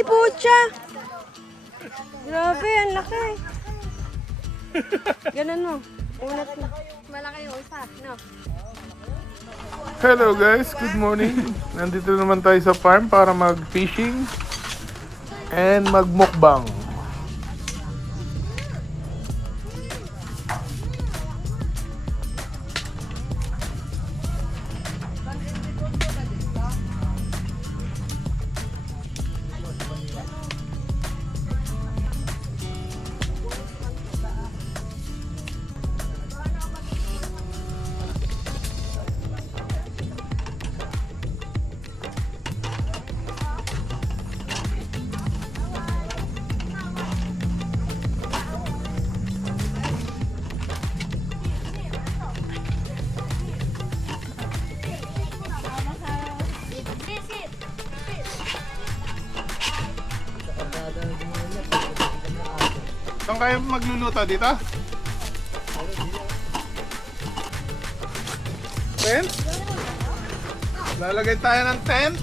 Ay, pucha! Grabe, ang laki. Ganun mo. Unat mo. Malaki yung isa, no? Hello guys, good morning. Nandito naman tayo sa farm para mag-fishing and mag-mukbang. Saan kayo magluluto dito? Tent? Lalagay tayo ng tent?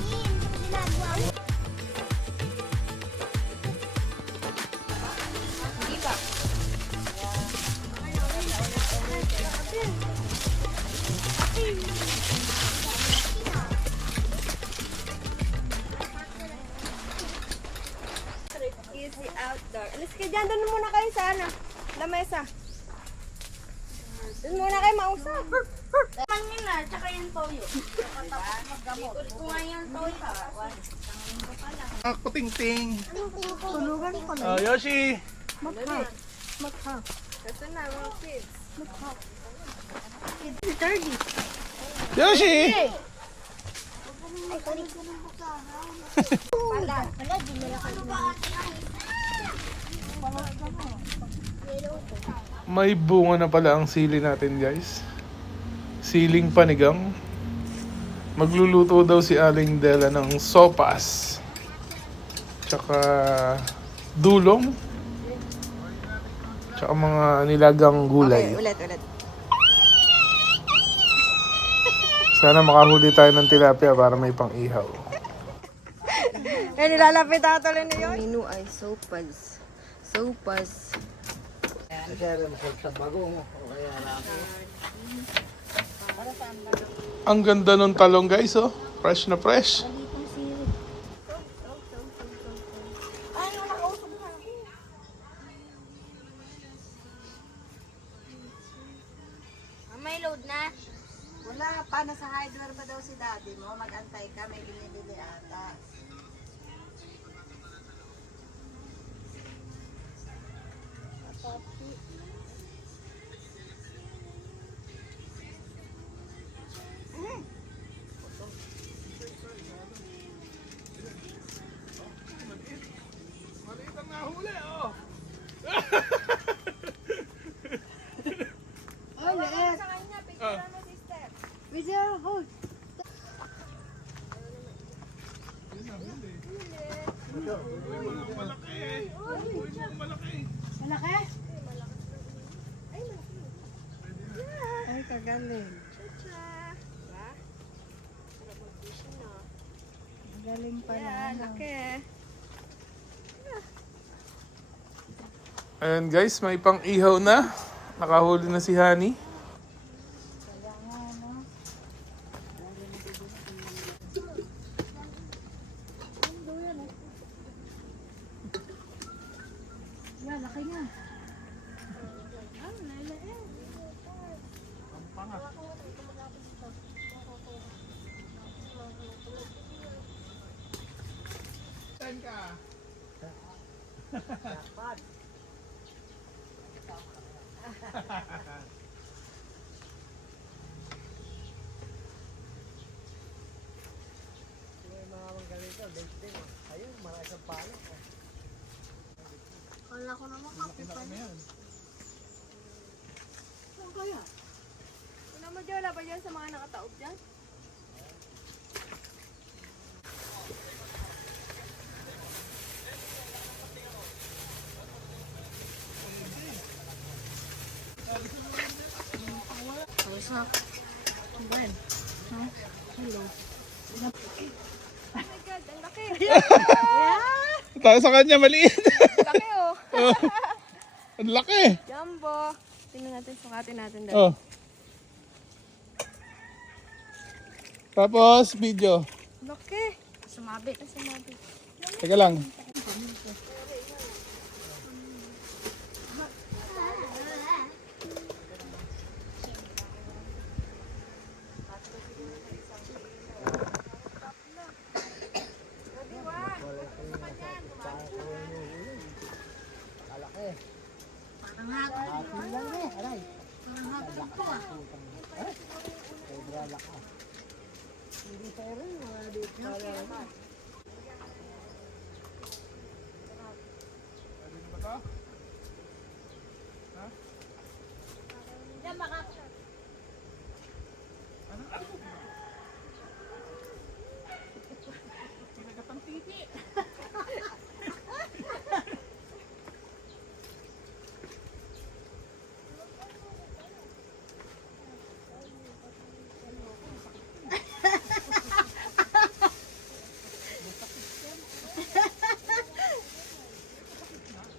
Easy outdoor. Alis ka dyan. Doon muna kayo sa lamesa. Doon muna kayo mausap. Naman yun na, tsaka yung toyo. Ikot ko nga yung toyo. Kuting-ting. Tulugan ko na. Oh, Yoshi! Magha. Ito na, mga kids. Magha. Kids 30. Yoshi! Pala. May bunga na pala ang sili natin guys. Siling panigang. Magluluto daw si Aling Dela ng sopas. Tsaka dulong. Tsaka mga nilagang gulay. Okay, ulit. Sana makahuli tayo ng tilapia para may pang-ihaw. Eh, nilalapit atuloy na yun. Menu ay sopas. Sopas. Ang ganda ng talong guys, oh. Fresh na fresh. May load na. Wala pa, nasa hydro pa daw si daddy mo. Mag-antay ka, may binibili ata. Maliit ang nahuli, oh. Oh, lees! Video, hold! Malaki. Malaki. Malaki? Ay, kagaling. Galing pa na. Laki. Ayan guys, may pang-ihaw na. Nakahuli na si Honey. Yan, laki nga. Saan ka? Wala ko naman kape pa niya. Wala mo dyan, wala ba dyan sa mga nakataob dyan? Tapos na. Ben. Hello. Oh my God, ang laki! Sa kanya maliit. Laki oh. Oh, ang laki. Jumbo. Tingnan natin, sukatin natin dahil. Oh. Tapos, video. Laki. Sumabit. Sumabi. Teka lang.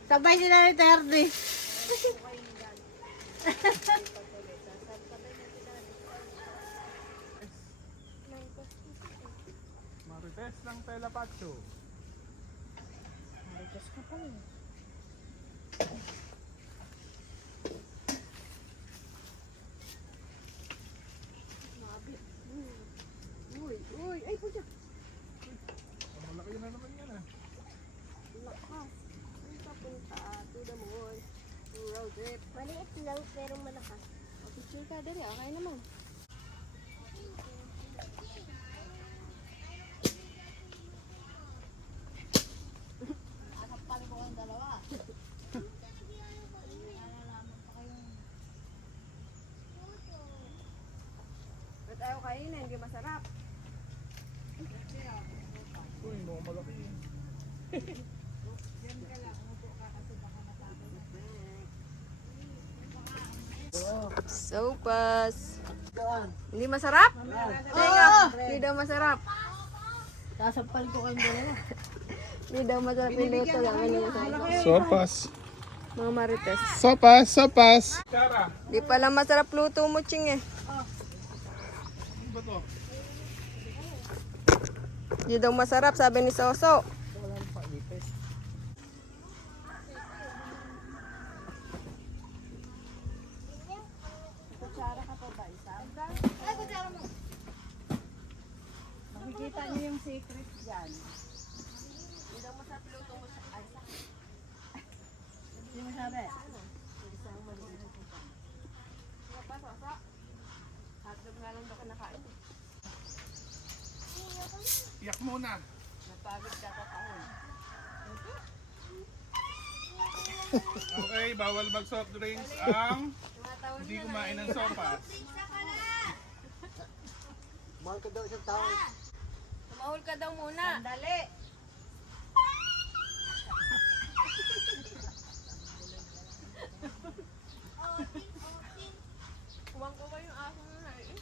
Sabay sila ni Terdy. Marites ng Telapacho. Uy, uy. Ay, pucha. Malaki na naman yan ah. Lakas. Saan papunta? To the mall. To road trip. Maliit lang pero malakas. O, picture ka dali. Okay naman. Ba't ayaw kainin? Hindi masarap. Uy, mga malaki yan. Sopas. Hindi masarap? Tinga. Hindi daw masarap. Sasampal ko kayong dalawa. Hindi daw masarap yung luto namin niya sa Sopas. mga marites. Sopas, sopas. Tara. Di pala masarap luto mo, Ching eh. Ano ba to? Hindi daw masarap, sabi ni Soso. Makikita niyo yung secret dyan. Hindi daw masarap luto mo sa aysa. Hindi mo sabi? Ano pa, Soso? Hotdog nga lang daw kinakain. Iyak muna. Napagod ka kahon. Okay, bawal mag soft drinks ang hindi kumain ng sopas. Mahal ka daw isang tao. Tumahol ka daw muna. Dali. Kuwang-kuwa yung aso na eh.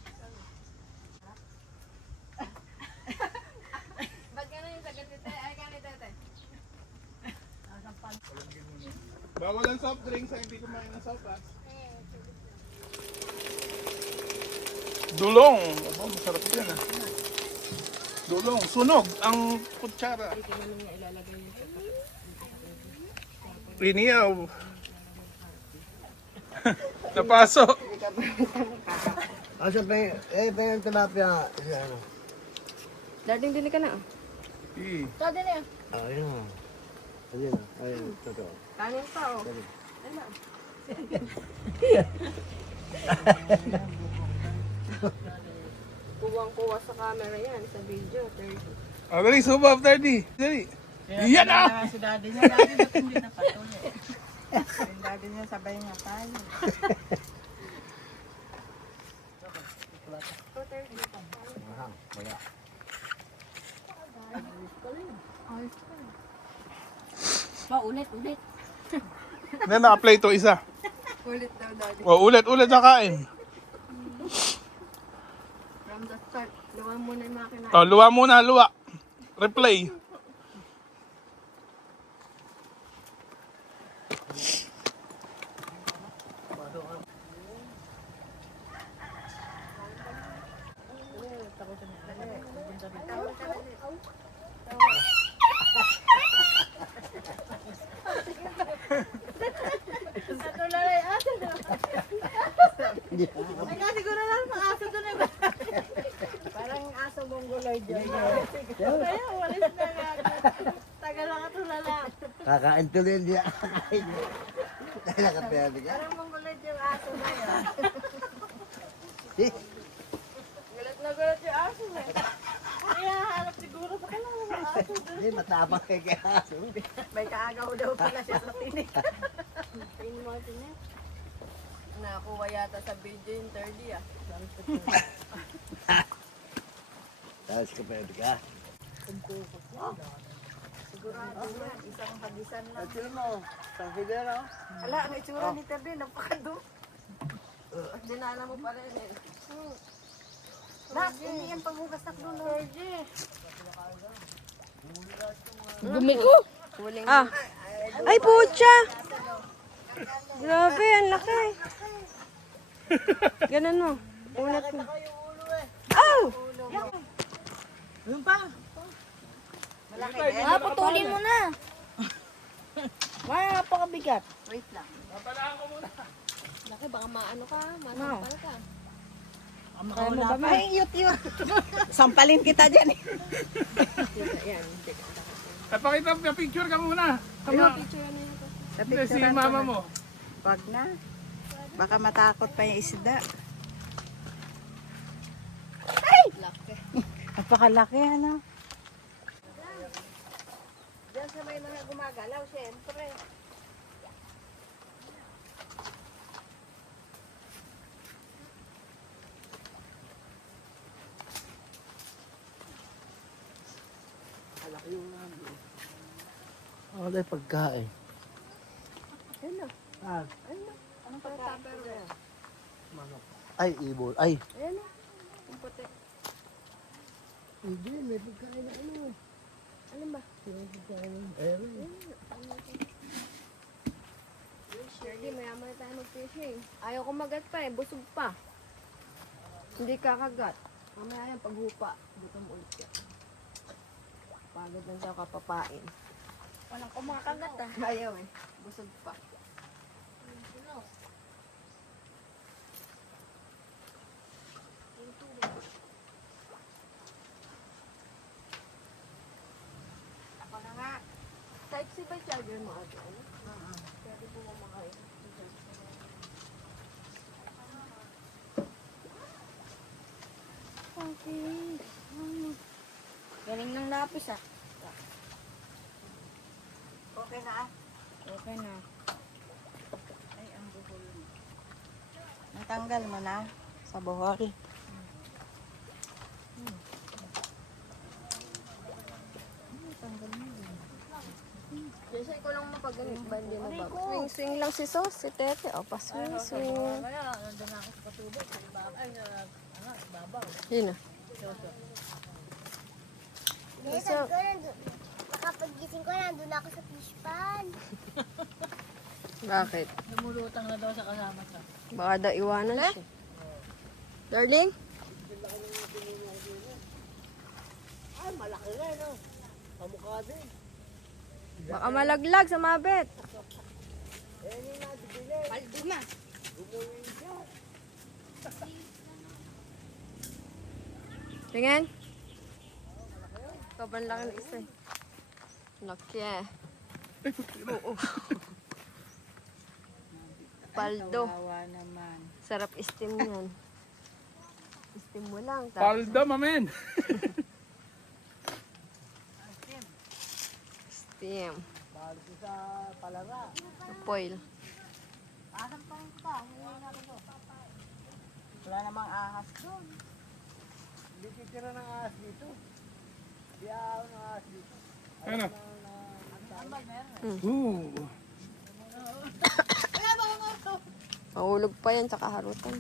Ba't gano'n yung sagot ni Tete? Ay, gano'n Tete? Bawal ang soft drinks ang hindi kumain ng sopas. Dulong. Aba, masarap yan ah. Dulong. Sunog ang kutsara. Riniyaw. Napaso. Asa pa yung tilapia? Ano? Darding dili ka na ah. Eh, Todo na yun. Ayun. Ayun. Ayun. Totoo. Kanin pa oh. Ano? Kuwang-kuwa sa camera yan, sa video. 30. oh, dali, subab, daddy. Dali. Yan ah! Si daddy niya, daddy ba't hindi na patuloy? Yung daddy niya sabay nga tayo. Ba, ulit, ulit. Then, naka-play to isa. Ulit daw daddy. O, ulit na kain. From the start. Luwan muna yung mga kinain. O, luwa muna, luwa. Replay. Ay, nga, siguro lang mga aso doon eh. Parang aso mongoloid yun. Kaya, walis na nga. Tagal lang katulala. Kakain tuloy hindi kakain. Dahil nakapiyado ka. Parang mongoloid yung aso na yun. Gulat na gulat yung aso eh. Kaya harap siguro sa kanya mga aso doon. Hindi, matapang kay kaya aso. May kaagaw daw pala siya sa tinik. Tingin mo ito niya. Nakakuha yata sa video yung 30 ah. Tapos kapiyado ka. Sigurado yan. Isang hagisan lang. At sino mo? San Fidel, Ala, ang itsura ni Tabi, napakadum. Dinala mo pa rin eh. Nak, hindi yan panghugas na dulo. Dumi ko. Ah. Ay, pucha. Grabe, ang laki. Ganun mo. Unat mo. Oh! Yung pa. Malaki din. Ah, putulin mo na. Wala, napakabigat. Wait lang. Laki, baka maano ka. Masampal ka. Kaya mo ba? Ay, yut. Sampalin kita dyan eh. Napakita mo, picture ka muna. Tama. Hindi, si mama mo. Wag na. Baka matakot pa yung isda. Laki. Napakalaki ano. Diyan sa may mga gumagalaw, siyempre. Ano dahil pagkain? Ano? Ah, Anong pagkakapero yan? ay, ibon. Ay. Ayan o. Yung puti. Hindi, may pagkain na ano. Alin ba? Shirley, mayaman na tayo mag-fishing. Ayaw ko magat pa eh. Busog pa. Hindi kakagat. Mamaya yan, paghupa. Gutom ulit yan. Pagod lang siya kapapain. Walang kumakagat ah. Ayaw eh. Busog pa. Ako na nga. Type C ba charger mo ate? Ano? Pwede po mamakain. Okay. Galing ng lapis ah. Okay na ah. Okay na. Ay, ang buhol mo. Natanggal mo na sa buhol. Kasi ko lang mapagalit ba hindi mo ba? Swing lang si Sos, si Tete. O, pa-swing. Yun na. So, Kapag-gising ko, nandun ako sa fish pan. bakit? Lumulutang na daw sa kasama sa. Baka daw iwanan siya. Darling? Ay, malaki na, no? Kamukha din. Baka malaglag sa mabet. Paldo na. Tingin? Sobrang laki ng isa eh. Laki eh. Oo. Paldo. Kawawa naman. Sarap steam yan. Steam mo lang. Palda, mamen. Steam. Balik sa palara. Foil. Asam pa rin ka. Wala namang ahas doon. Hindi titira ng ahas dito. Di ako ng ahas dito. Ano? Hmm. Mahulog pa yan, tsaka harutan.